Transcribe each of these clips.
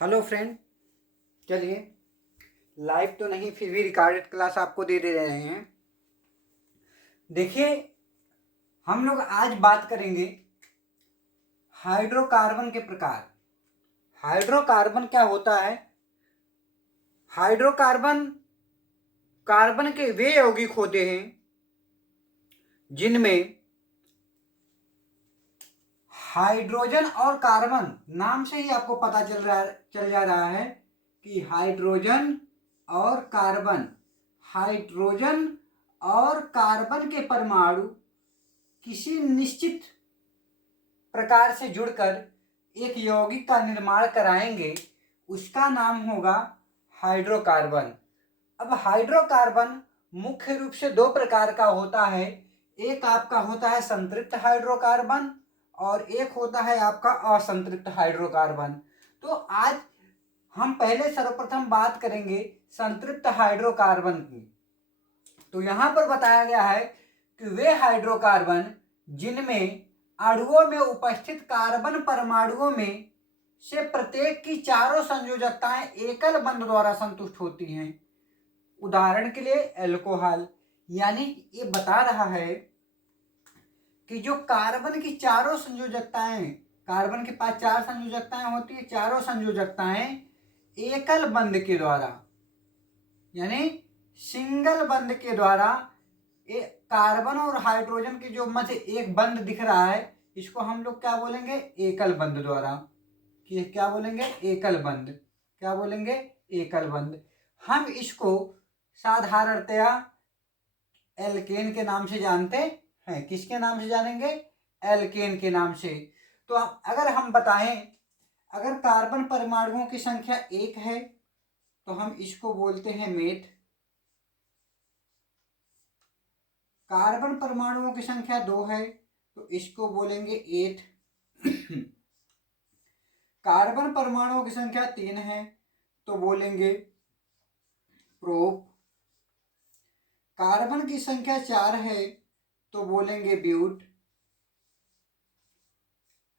Hello friend. चलिए, live तो नहीं फिर भी रिकॉर्डेड क्लास आपको दे रहे हैं। देखिए, हम लोग आज बात करेंगे हाइड्रोकार्बन के प्रकार। हाइड्रोकार्बन क्या होता है? हाइड्रोकार्बन कार्बन के वे यौगिक होते हैं जिनमें हाइड्रोजन और कार्बन, नाम से ही आपको पता चल जा रहा है कि हाइड्रोजन और कार्बन, हाइड्रोजन और कार्बन के परमाणु किसी निश्चित प्रकार से जुड़कर एक यौगिक का निर्माण कराएंगे, उसका नाम होगा हाइड्रोकार्बन। अब हाइड्रोकार्बन मुख्य रूप से दो प्रकार का होता है। एक आपका होता है संतृप्त हाइड्रोकार्बन और एक होता है आपका असंतृप्त हाइड्रोकार्बन। तो आज हम पहले सर्वप्रथम बात करेंगे संतृप्त हाइड्रोकार्बन की। तो यहां पर बताया गया है कि वे हाइड्रोकार्बन जिनमें अणुओं में उपस्थित कार्बन परमाणुओं में से प्रत्येक की चारों संयोजकताएं एकल बंध द्वारा संतुष्ट होती हैं। उदाहरण के लिए एल्कोहल, यानी ये बता रहा है कि जो कार्बन की चारों संयोजकताएं, कार्बन के पास चार संयोजकताएं होती है, चारों संयोजकताएं एकल बंध के द्वारा यानी सिंगल बंध के द्वारा कार्बन और हाइड्रोजन के जो मध्य एक बंध दिख रहा है, इसको हम लोग क्या बोलेंगे? एकल बंध द्वारा। कि क्या बोलेंगे? एकल बंध। क्या बोलेंगे? एकल बंध। हम इसको साधारणतया एल्केन के नाम से जानते हैं। किसके नाम से जानेंगे? एल्केन के नाम से। तो अगर हम बताएं, अगर कार्बन परमाणुओं की संख्या 1 है तो हम इसको बोलते हैं मेथ। कार्बन परमाणुओं की संख्या 2 है तो इसको बोलेंगे एथ। कार्बन परमाणुओं की संख्या 3 है तो बोलेंगे प्रोप। कार्बन की संख्या 4 है तो बोलेंगे ब्यूट।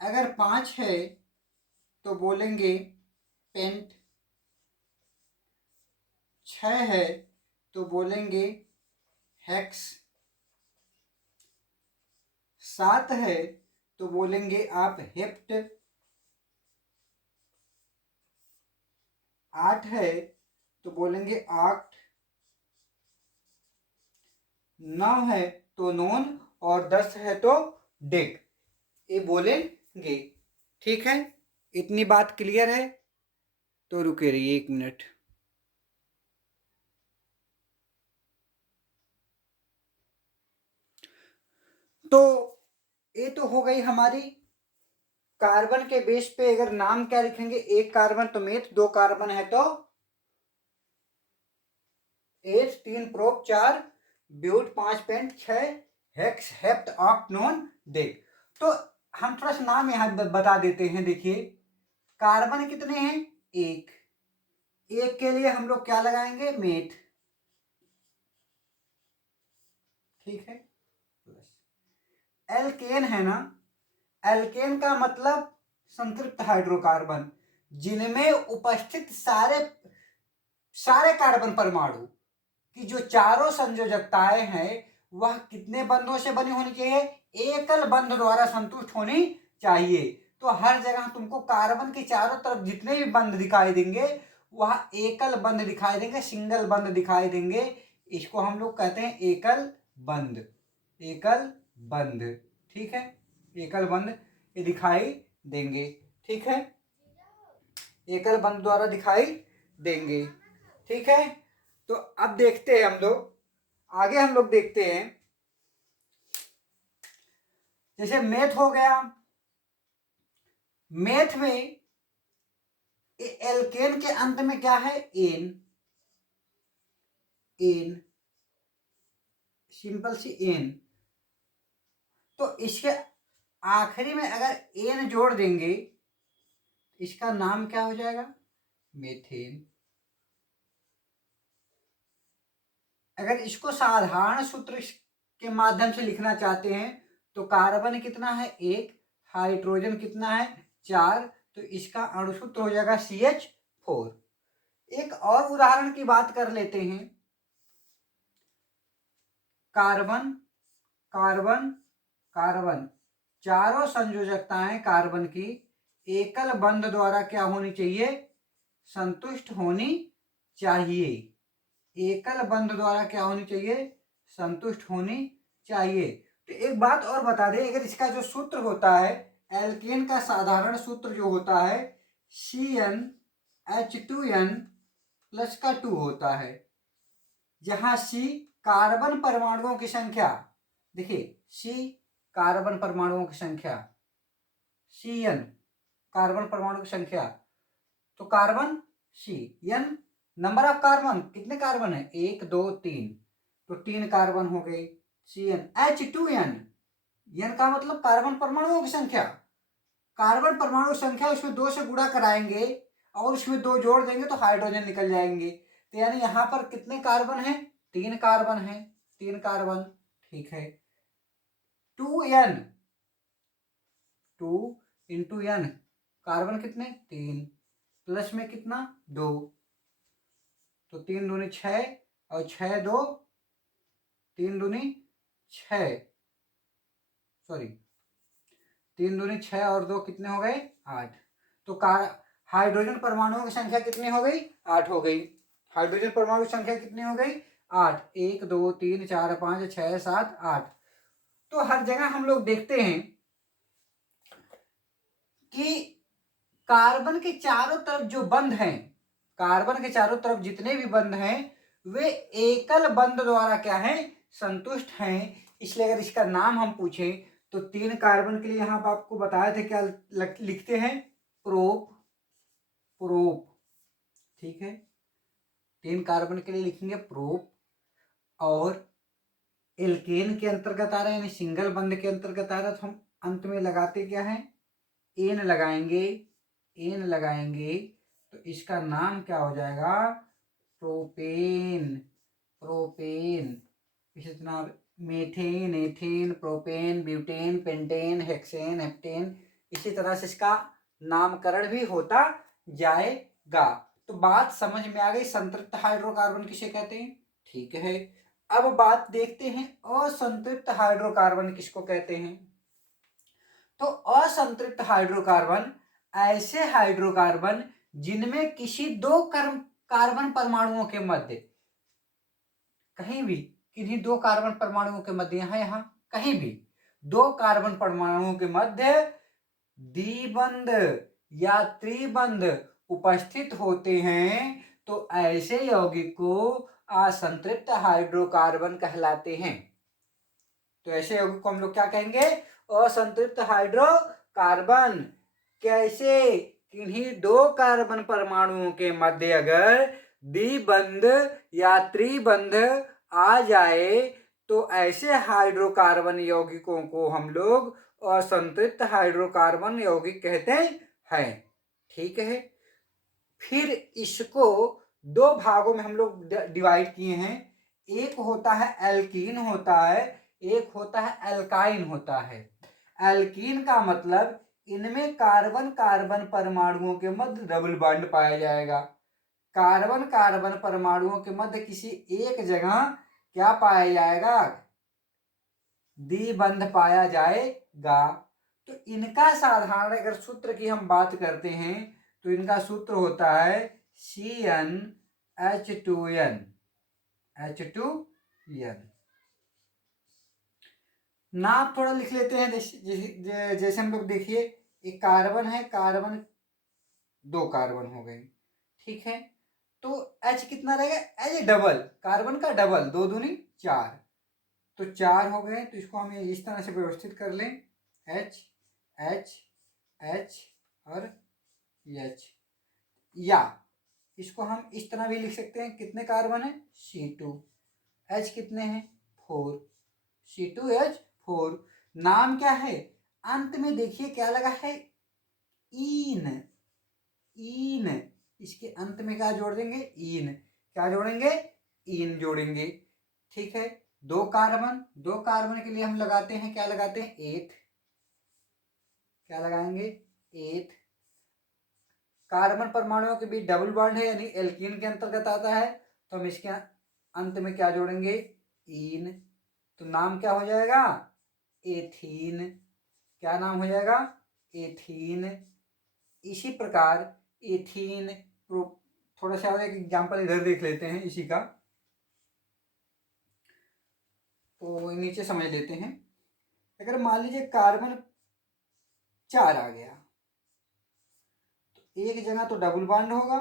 अगर 5 है तो बोलेंगे पेंट। 6 है तो बोलेंगे हेक्स। 7 है तो बोलेंगे आप हेप्ट। 8 है तो बोलेंगे आक्ट। 9 है तो नोन और 10 है तो डेक। ये बोलेंगे। ठीक है, इतनी बात क्लियर है? तो रुके रहिए 1 मिनट। तो ये तो हो गई हमारी कार्बन के बेस पे। अगर नाम क्या लिखेंगे? एक कार्बन तो मेथ, 2 कार्बन है तो H, 3 prop, 4 ब्यूट, 5 paint, 6 hex, hept, oct, non, deck. तो हम थोड़ा सा नाम यहां बता देते हैं। देखिए, कार्बन कितने हैं? एक। एक के लिए हम लोग क्या लगाएंगे? मेथ। ठीक है। एल्केन है ना, एल्केन का मतलब संतृप्त हाइड्रोकार्बन जिनमें उपस्थित सारे कार्बन परमाणु की जो चारों संयोजकताएं हैं वह कितने बंधों से बनी होनी चाहिए? एकल बंध द्वारा संतुष्ट होनी चाहिए। तो हर जगह तुमको कार्बन के चारों तरफ जितने भी बंध दिखाई देंगे वह एकल बंध दिखाई देंगे, सिंगल बंध दिखाई देंगे। इसको हम लोग कहते हैं एकल बंध। एकल बंध। ठीक है, एकल बंध ये दिखाई देंगे। ठीक है, एकल बंध द्वारा दिखाई देंगे। ठीक है, तो अब देखते हैं हम लोग आगे। हम लोग देखते हैं, जैसे मेथ हो गया। मेथ में एल्केन के अंत में क्या है? एन। एन, सिंपल सी एन। तो इसके आखिरी में अगर एन जोड़ देंगे इसका नाम क्या हो जाएगा? मेथेन। अगर इसको साधारण सूत्र के माध्यम से लिखना चाहते हैं तो कार्बन कितना है? 1, हाइड्रोजन कितना है? 4, तो इसका अणुसूत्र हो जाएगा CH4। एक और उदाहरण की बात कर लेते हैं। कार्बन कार्बन कार्बन, चारों संयोजकताएं कार्बन की एकल बंध द्वारा क्या होनी चाहिए? संतुष्ट होनी चाहिए। एकल बंध द्वारा क्या होनी चाहिए? संतुष्ट होनी चाहिए। तो एक बात और बता दें, अगर इसका जो सूत्र होता है, एल्केन का साधारण सूत्र जो होता है CnH2n प्लस का 2 होता है, जहां C कार्बन परमाणुओं की संख्या, देखिए C कार्बन परमाणुओं की संख्या, Cn कार्बन परमाणु की संख्या, तो carbon C, n number of carbon, कितने कार्बन है? 1 2 3, तो 3 कार्बन हो गए। Cn H2n, n का मतलब कार्बन परमाणुओं की संख्या, कार्बन परमाणु संख्या उसमें 2 से गुणा कराएंगे और उसमें 2 जोड़ देंगे तो हाइड्रोजन निकल जाएंगे। तो यानी यहां पर कितने कार्बन है? 3 कार्बन है, 3 कार्बन, ठीक है। 2n, 2 इंटू n, कार्बन कितने? 3, प्लस में कितना? 2, तो 3 दूनी 6 और 6 2, 3 दूनी 6, सॉरी 3 दूनी 6 और 2 कितने हो गए? 8। तो हाइड्रोजन परमाणुओं की संख्या कितनी हो गई? 8 हो गई। हाइड्रोजन परमाणु की संख्या कितनी हो गई? 8। 1 2 3 4 5 6 7 8। तो हर जगह हम लोग देखते हैं कि कार्बन के चारों तरफ जो बंध हैं, कार्बन के चारों तरफ जितने भी बंध हैं वे एकल बंध द्वारा क्या है? संतुष्ट हैं। इसलिए अगर इसका नाम हम पूछें तो 3 कार्बन के लिए यहां पर आपको बताया था क्या लिखते हैं? प्रोप, प्रोप, ठीक है। 3 कार्बन के लिए लिखेंगे प्रोप, और एल्केन के अंतर्गत आ रहा है यानी सिंगल बंध के अंतर्गत आ रहा है तो हम अंत में लगाते क्या है? एन लगाएंगे, एन लगाएंगे, तो इसका नाम क्या हो जाएगा? Propane, propane. इसी तरह methane, ethane, propane, butane, pentane, hexane, heptane, इसी तरह से इसका नामकरण भी होता जाएगा। तो बात समझ में आ गई, संतृप्त हाइड्रोकार्बन किसे कहते हैं? ठीक है। अब बात देखते हैं असंतृप्त हाइड्रोकार्बन किसको कहते हैं। तो असंतृप्त हाइड्रोकार्बन ऐसे हाइड्रोकार्बन जिनमें किसी 2 कार्बन परमाणुओं के मध्य, कहीं भी किन्हीं 2 कार्बन परमाणुओं के मध्य, यहां कहीं भी 2 कार्बन परमाणुओं के मध्य द्विबंध या त्रिबंध उपस्थित होते हैं, तो ऐसे यौगिक को असंतृप्त हाइड्रोकार्बन कहलाते हैं। तो ऐसे यौगिक को हम लोग क्या कहेंगे? असंतृप्त हाइड्रोकार्बन। कैसे? किन्हीं 2 कार्बन परमाणुओं के मध्य अगर द्विबंध या त्रिबंध आ जाए तो ऐसे हाइड्रोकार्बन यौगिकों को हम लोग असंतृप्त हाइड्रोकार्बन यौगिक कहते हैं। ठीक है। फिर इसको 2 भागों में हम लोग डिवाइड किए हैं। एक होता है एल्कीन होता है, एक होता है एल्काइन होता है। एल्कीन का मतलब इनमें कार्बन कार्बन परमाणुओं के मध्य डबल बॉन्ड पाया जाएगा। कार्बन कार्बन परमाणुओं के मध्य किसी एक जगह क्या पाया जाएगा? द्विबंध पाया जाएगा। तो इनका साधारण अगर सूत्र की हम बात करते हैं तो इनका सूत्र होता है CnH2n, H2n। नाम थोड़ा लिख लेते हैं। जैसे हम लोग देखिए, एक कार्बन है, कार्बन 2 कार्बन हो गए, ठीक है। तो H कितना रहेगा? H डबल, कार्बन का डबल, 2 दूनी 4, तो 4 हो गए। तो इसको हम इस तरह से व्यवस्थित कर लें, H H H और H, या इसको हम इस तरह भी लिख सकते हैं। कितने कार्बन है? C2, H कितने हैं? 4, C2H4। नाम क्या है? अंत में देखिए क्या लगा है? ईन, ईन। इसके अंत में क्या जोड़ देंगे? ईन। क्या जोड़ेंगे? ईन जोड़ेंगे। ठीक है। 2 कार्बन, 2 कार्बन के लिए हम लगाते हैं, क्या लगाते हैं? एथ। क्या लगाएंगे? एथ। कार्बन परमाणुओं के बीच डबल बॉन्ड है यानी एल्कीन के अंतर्गत आता है, तो हम इसके अंत में क्या जोड़ेंगे, ईन। तो नाम क्या हो जाएगा, एथीन। क्या नाम हो जाएगा, एथीन। इसी प्रकार एथीन, थोड़ा सा और एक एग्जाम्पल इधर देख लेते हैं इसी का, तो नीचे समझ लेते हैं। अगर मान लीजिए कार्बन 4 आ गया, तो एक जगह तो डबल बॉन्ड होगा,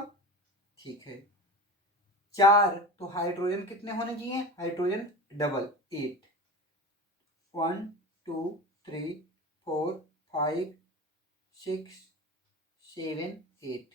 ठीक है। 4 तो हाइड्रोजन कितने होने चाहिए, हाइड्रोजन डबल, 8। 1 2 3 4 5 6 7 8।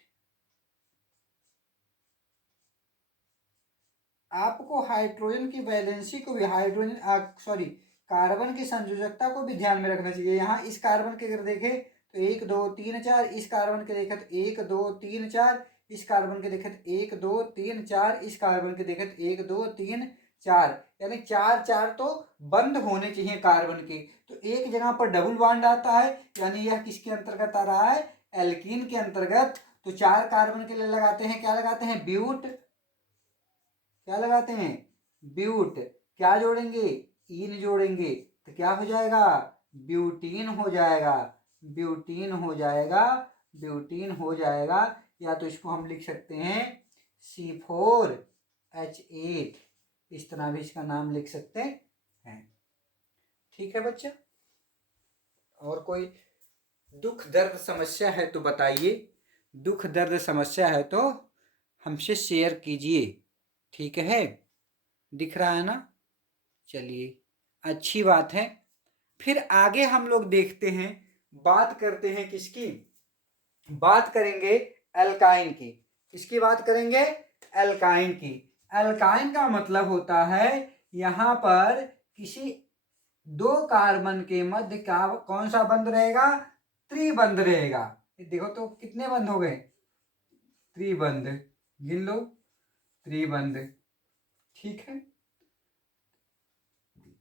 आपको हाइड्रोजन की वैलेंसी को भी, हाइड्रोजन सॉरी कार्बन की संयोजकता को भी ध्यान में रखना चाहिए। यहाँ इस कार्बन के अगर देखें तो 1 2 3 4, इस कार्बन के देखें तो 1 2 3 4, इस कार्बन के देखें तो 1 2 3 4, इस कार्बन के देखें तो 1 2 3 4, यानी 4 4 तो बंद होने चाहिए कार्बन के। तो एक जगह पर डबल बॉन्ड आता है, यानी यह किसके अंतर्गत आ रहा है, एल्कीन के अंतर्गत। तो 4 कार्बन के लिए लगाते हैं, क्या लगाते हैं, ब्यूट। क्या लगाते हैं, ब्यूट। क्या जोड़ेंगे, ईन जोड़ेंगे, तो क्या हो जाएगा, ब्यूटीन हो जाएगा, ब्यूटीन हो जाएगा, ब्यूटीन हो जाएगा। या तो इसको हम लिख सकते हैं C4H8, इस तरह भी इसका नाम लिख सकते हैं। ठीक है बच्चा, और कोई दुख दर्द समस्या है तो बताइए, दुख दर्द समस्या है तो हमसे शेयर कीजिए, ठीक है। दिख रहा है ना, चलिए अच्छी बात है। फिर आगे हम लोग देखते हैं, बात करते हैं किसकी, बात करेंगे एल्काइन की। किसकी बात करेंगे, एल्काइन की। एल्काइन का मतलब होता है यहां पर किसी दो कार्बन के मध्य क्या, कौन सा बंध रहेगा, त्रिबंध रहेगा। देखो तो कितने बंध हो गए, त्रिबंध, गिन लो, त्रिबंध, ठीक है।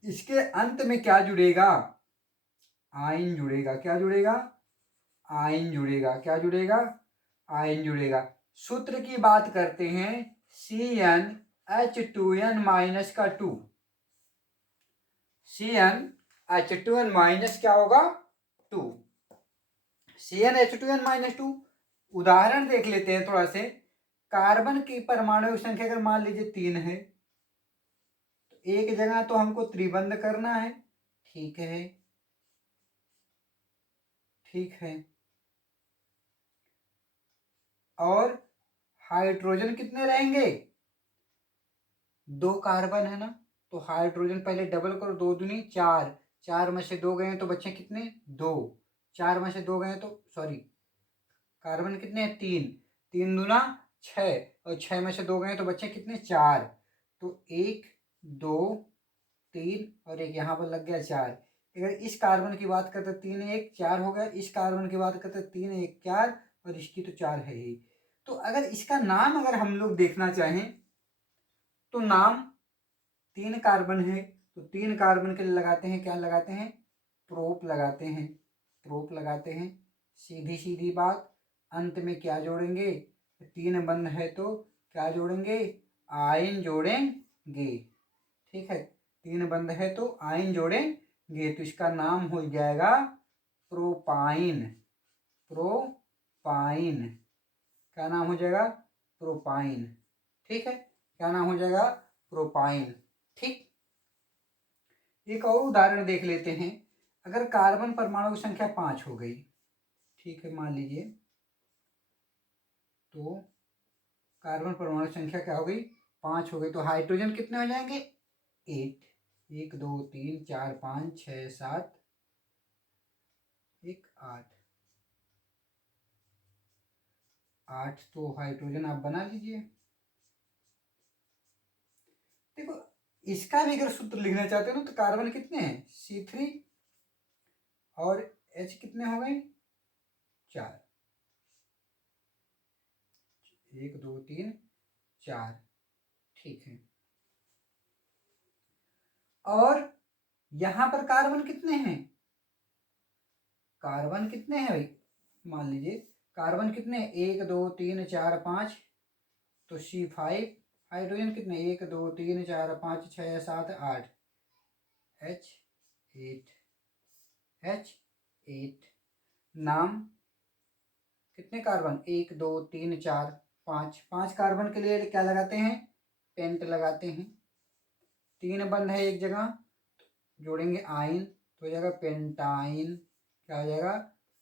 इसके अंत में क्या जुड़ेगा, आयन जुड़ेगा। क्या जुड़ेगा, आयन जुड़ेगा। क्या जुड़ेगा, आयन जुड़ेगा। सूत्र की बात करते हैं, CnH2n माइनस का 2, CnH2n माइनस क्या होगा, 2, CnH2n माइनस 2। उदाहरण देख लेते हैं थोड़ा से। कार्बन की परमाणु संख्या अगर मान लीजिए 3 है, तो एक जगह तो हमको त्रिबंध करना है, ठीक है, ठीक है। और हाइड्रोजन कितने रहेंगे, 2 कार्बन है ना, तो हाइड्रोजन पहले डबल करो, 2 दूनी 4, 4 में से 2 गए तो बच्चे कितने, 2, 4 में से 2 गए तो सॉरी, कार्बन कितने हैं, 3, 3 दूना 6, और 6 में से 2 गए तो बच्चे कितने, 4। तो 1 2 3 और एक यहाँ पर लग गया 4। अगर इस कार्बन की बात करते 3 1 4 हो गया, इस कार्बन की बात करते 3 1 4, और इसकी तो 4 है ही। तो अगर इसका नाम अगर हम लोग देखना चाहें तो नाम, 3 कार्बन है तो 3 कार्बन के लिए लगाते हैं, क्या लगाते हैं, प्रोप लगाते हैं, प्रोप लगाते हैं। सीधी सीधी बात, अंत में क्या जोड़ेंगे, 3 बंध है तो क्या जोड़ेंगे, आयन जोड़ेंगे, ठीक है। 3 बंध है तो आयन जोड़ेंगे, तो इसका नाम हो जाएगा प्रोपाइन, प्रोपाइन। क्या नाम हो जाएगा, प्रोपाइन, ठीक है। क्या नाम हो जाएगा, प्रोपाइन, ठीक। एक और उदाहरण देख लेते हैं। अगर कार्बन परमाणु की संख्या 5 हो गई, ठीक है, मान लीजिए, तो कार्बन परमाणु की संख्या क्या हो गई, 5 हो गई, तो हाइड्रोजन कितने हो जाएंगे, 8, 1 2 3 4 5 6 7 1 8, 8 तो हाइड्रोजन आप बना लीजिए। देखो इसका भी अगर सूत्र लिखना चाहते हो ना, तो कार्बन कितने हैं, C3, और H कितने हो गए, 4, 1 2 3 4, ठीक है। और यहां पर कार्बन कितने हैं, कार्बन कितने हैं भाई, मान लीजिए कार्बन कितने, 1 2 3 4 5, तो C5। हाइड्रोजन कितने, 1 2 3 4 5 6 7 8, H8, H8। नाम, कितने कार्बन, 1 2 3 4 5, 5 कार्बन के लिए क्या लगाते हैं, पेंट लगाते हैं। 3 बंद है एक जगह, जोड़ेंगे आइन तो हो जाएगा पेंटाइन। क्या हो जाएगा,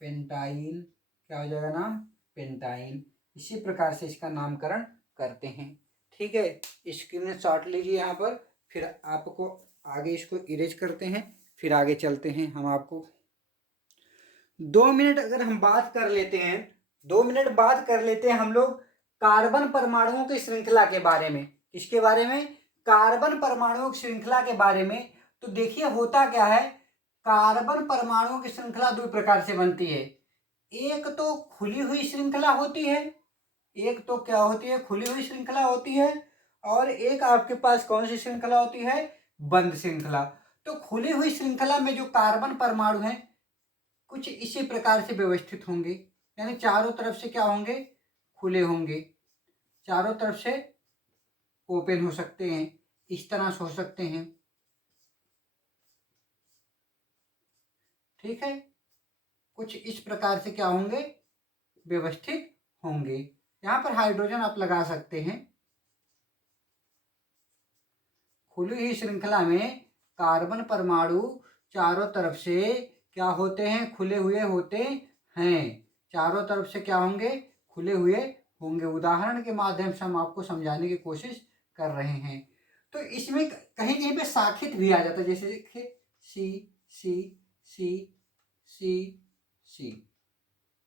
पेंटाइन। क्या हो जाएगा नाम, पेंटाइन। इसी प्रकार से इसका नामकरण करते हैं। ठीक है, स्क्रीन शॉट लीजिए यहाँ पर, फिर आपको आगे इसको इरेज करते हैं, फिर आगे चलते हैं। हम आपको 2 मिनट अगर हम बात कर लेते हैं, 2 मिनट बात कर लेते हैं हम लोग कार्बन परमाणुओं की श्रृंखला के बारे में। किसके बारे में, कार्बन परमाणुओं की श्रृंखला के बारे में। तो देखिए होता क्या है, कार्बन परमाणुओं की श्रृंखला दो प्रकार से बनती है। एक तो खुली हुई श्रृंखला होती है, एक तो क्या होती है, खुली हुई श्रृंखला होती है, और एक आपके पास कौन सी श्रृंखला होती है, बंद श्रृंखला। तो खुली हुई श्रृंखला में जो कार्बन परमाणु हैं कुछ इसी प्रकार से व्यवस्थित होंगे, यानी चारों तरफ से क्या होंगे, खुले होंगे, चारों तरफ से ओपन हो सकते हैं, इस तरह से हो सकते हैं। ठीक है, कुछ इस प्रकार से क्या होंगे, व्यवस्थित होंगे। यहां पर हाइड्रोजन आप लगा सकते हैं। खुली हुई श्रृंखला में कार्बन परमाणु चारों तरफ से क्या होते हैं, खुले हुए होते हैं, चारों तरफ से क्या होंगे, खुले हुए होंगे। उदाहरण के माध्यम से हम आपको समझाने की कोशिश कर रहे हैं। तो इसमें कहीं कहीं पे साखित भी आ जाता है, जैसे देखिए सी सी सी सी सी।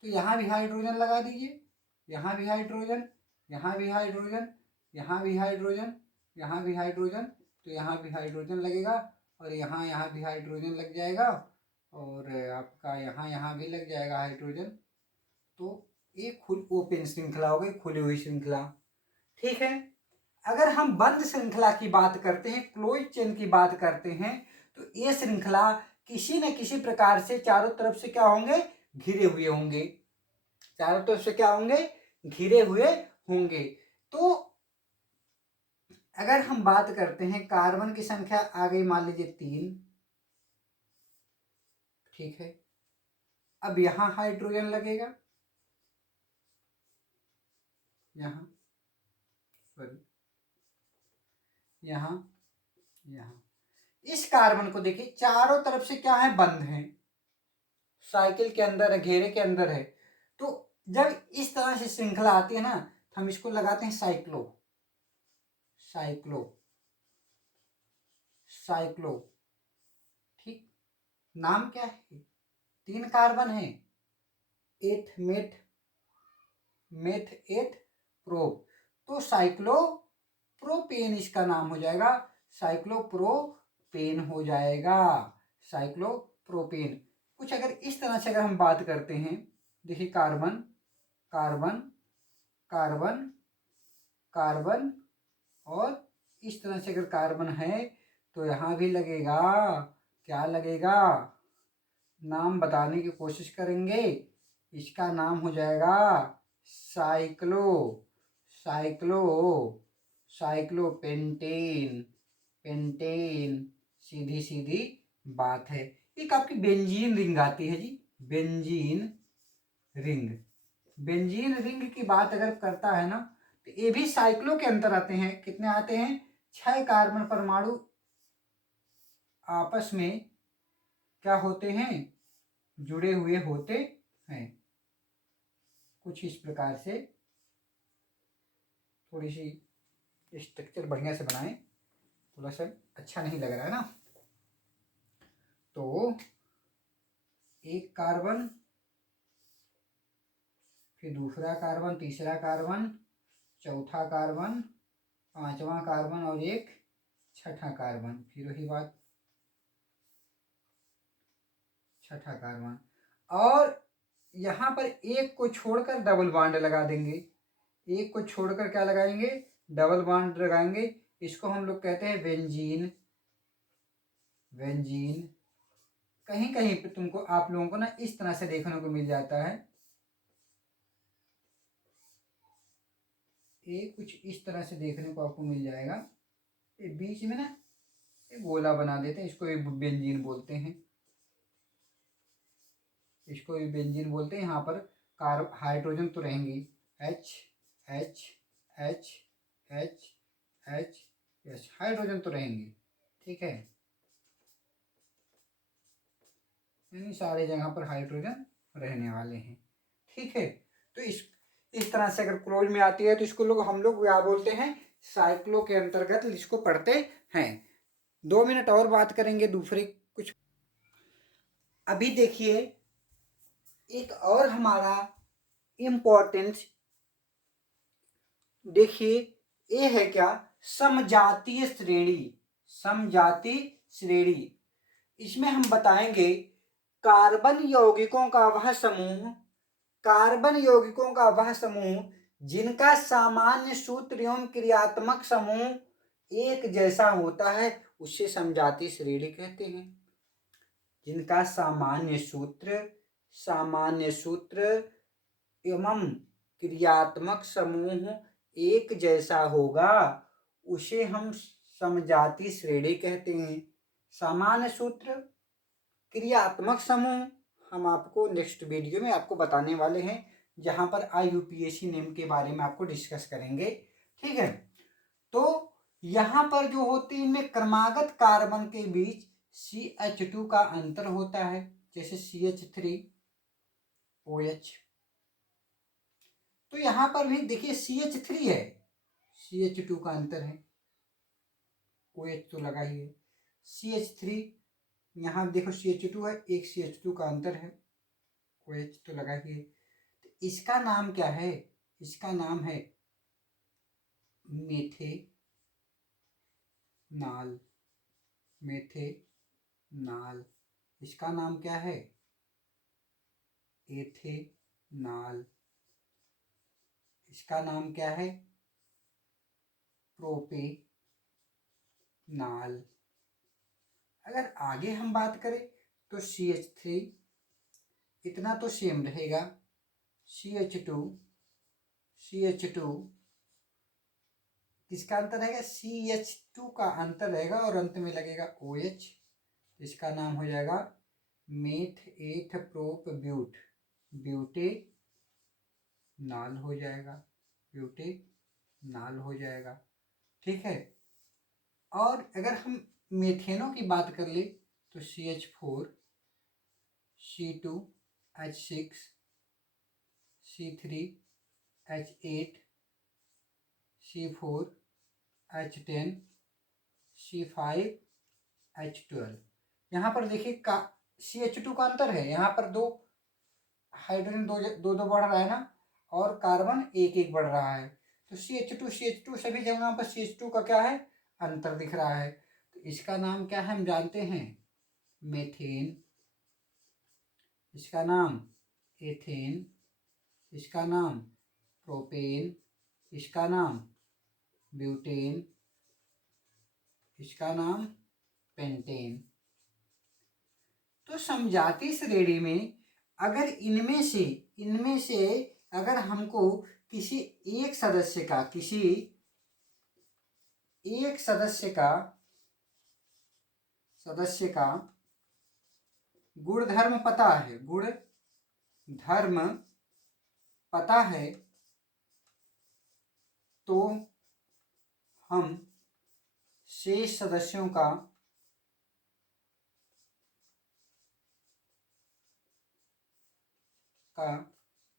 तो यहाँ भी हाइड्रोजन लगा दीजिए, यहाँ भी हाइड्रोजन, यहाँ भी हाइड्रोजन, यहाँ भी हाइड्रोजन, यहाँ भी हाइड्रोजन, तो यहाँ भी हाइड्रोजन लगेगा, और यहाँ भी हाइड्रोजन लग जाएगा, और आपका यहाँ भी लग जाएगा हाइड्रोजन। तो एक खुद ओपन श्रृंखला हो गई, खुली हुई श्रृंखला। ठीक है, अगर हम बंद श्रृंखला की बात करते हैं, क्लोज चेन की बात करते हैं, तो ये श्रृंखला किसी न किसी प्रकार से चारों तरफ से क्या होंगे, घिरे हुए होंगे, चारों तरफ से क्या होंगे, घिरे हुए होंगे। तो अगर हम बात करते हैं, कार्बन की संख्या आ गई मान लीजिए 3। ठीक है, अब यहां हाइड्रोजन लगेगा, यहां, सॉरी, यहां, यहां। इस कार्बन को देखिए चारों तरफ से क्या है, बंद है, साइकिल के अंदर है, घेरे के अंदर है। तो जब इस तरह से श्रृंखला आती है ना, तो हम इसको लगाते हैं साइक्लो, साइक्लो, साइक्लो। ठीक, नाम क्या है, 3 कार्बन है, 8 मेथ, मेथ 8 प्रोप, तो साइक्लो प्रोपेन इसका नाम हो जाएगा, साइक्लोप्रोपेन हो जाएगा, साइक्लोप्रोपेन। कुछ अगर इस तरह से अगर हम बात करते हैं, देखिए कार्बन कार्बन कार्बन कार्बन, और इस तरह से अगर कार्बन है तो यहाँ भी लगेगा, क्या लगेगा, नाम बताने की कोशिश करेंगे, इसका नाम हो जाएगा साइक्लो, साइक्लो, साइक्लोपेंटेन, पेंटेन। सीधी सीधी बात है। एक आपकी बेंजीन रिंग आती है जी, बेंजीन रिंग, बेंजीन रिंग की बात अगर करता है ना, तो ये भी साइक्लो के अंतर आते हैं। कितने आते हैं, 6 कार्बन परमाणु आपस में क्या होते हैं, जुड़े हुए होते हैं। कुछ इस प्रकार से, थोड़ी सी स्ट्रक्चर बढ़िया से बनाएं, थोड़ा सा अच्छा नहीं लग रहा है ना। तो एक कार्बन, फिर दूसरा कार्बन, तीसरा कार्बन, चौथा कार्बन, पांचवा कार्बन, और एक छठा कार्बन, फिर वही बात, छठा कार्बन। और यहाँ पर एक को छोड़कर डबल बॉन्ड लगा देंगे, एक को छोड़कर क्या लगाएंगे, डबल बॉन्ड लगाएंगे। इसको हम लोग कहते हैं बेंजीन, बेंजीन। कहीं कहीं पे तुमको, आप लोगों को ना इस तरह से देखने को मिल जाता है, ये कुछ इस तरह से देखने को आपको मिल जाएगा। ये बीच में ना ये गोला बना देते हैं, इसको एक बेंजीन बोलते हैं, इसको एक बेंजीन बोलते हैं। यहाँ पर हाइड्रोजन तो रहेंगे, H H H H H H, hydrogen तो रहेंगे, ठीक है। यानी सारे जगह पर हाइड्रोजन रहने वाले हैं, ठीक है। तो इस तरह से अगर क्लोज में आती है तो इसको हम लोग क्या बोलते हैं, साइक्लो के अंतर्गत इसको पढ़ते हैं। 2 मिनट और बात करेंगे दूसरे कुछ। अभी देखिए एक और हमारा इम्पोर्टेंट, देखिए ये है क्या, समजातीय श्रेणी। समजातीय श्रेणी, इसमें हम बताएंगे कार्बन यौगिकों का वह समूह, कार्बन यौगिकों का वह समूह जिनका सामान्य सूत्र एवं क्रियात्मक समूह एक जैसा होता है उसे समजातीय श्रेणी कहते हैं। जिनका सामान्य सूत्र एवं क्रियात्मक समूह एक जैसा होगा उसे हम समजातीय श्रेणी कहते हैं। सामान्य सूत्र, क्रियात्मक समूह हम आपको नेक्स्ट वीडियो में आपको बताने वाले हैं, जहां पर IUPAC नेम के बारे में आपको डिस्कस करेंगे, ठीक है। तो यहाँ पर जो होती है इनमें क्रमागत कार्बन के बीच CH2 का अंतर होता है, जैसे CH3OH। तो यहाँ पर भी देखिए CH3 है, CH2 का अंतर है, OH तो लगा ही है, CH3, यहाँ देखो CH2 है, एक CH2 का अंतर है, OH तो लगा ही है। तो इसका नाम क्या है, इसका नाम है मेथेनाल। मेथेनाल, इसका नाम क्या है, एथेनाल, इसका नाम क्या है, प्रोपेनाल। अगर आगे हम बात करें तो CH3 इतना तो सेम रहेगा, CH2 किसका अंतर रहेगा, CH2 का अंतर रहेगा और अंत में लगेगा OH, इसका नाम हो जाएगा मेथ एथ प्रोप ब्यूट, ब्यूटेनाल हो जाएगा, ब्यूटेनाल हो जाएगा, ठीक है। और अगर हम मेथेनों की बात कर ले तो CH4 C2H6 C3H8 C4H10 C5H12। यहाँ पर देखिए का CH2 का अंतर है, यहाँ पर दो हाइड्रोजन दो बढ़ रहा है ना, और कार्बन एक एक बढ़ रहा है। तो CH2 सभी जगह पर CH2 का क्या है, अंतर दिख रहा है। तो इसका नाम क्या है हम जानते हैं, मेथेन, इसका नाम एथेन, इसका नाम प्रोपेन, इसका नाम ब्यूटेन, इसका नाम पेंटेन। तो समजातीय श्रेणी में अगर इनमें से अगर हमको किसी एक सदस्य का गुणधर्म पता है तो हम शेष सदस्यों का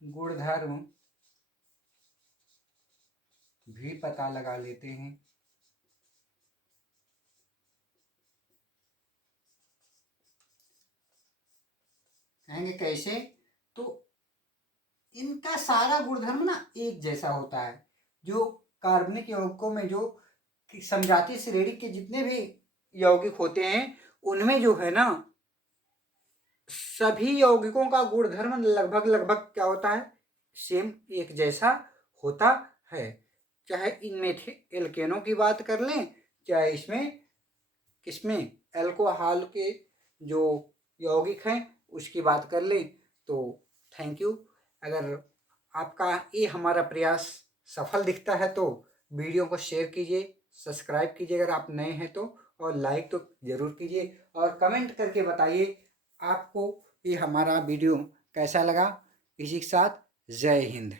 गुणधर्म भी पता लगा लेते हैं। कहेंगे कैसे, तो इनका सारा गुणधर्म ना एक जैसा होता है। जो कार्बनिक यौगिकों में जो समजातीय श्रेणी के जितने भी यौगिक होते हैं उनमें जो है ना सभी यौगिकों का गुणधर्म लगभग क्या होता है, सेम एक जैसा होता है। चाहे इनमें एल्केनों की बात कर लें, चाहे किसमें एल्कोहल के जो यौगिक हैं उसकी बात कर लें। तो थैंक यू। अगर आपका ये हमारा प्रयास सफल दिखता है तो वीडियो को शेयर कीजिए, सब्सक्राइब कीजिए अगर आप नए हैं तो, और लाइक तो ज़रूर कीजिए और कमेंट करके बताइए आपको ये हमारा वीडियो कैसा लगा। इसी के साथ जय हिंद।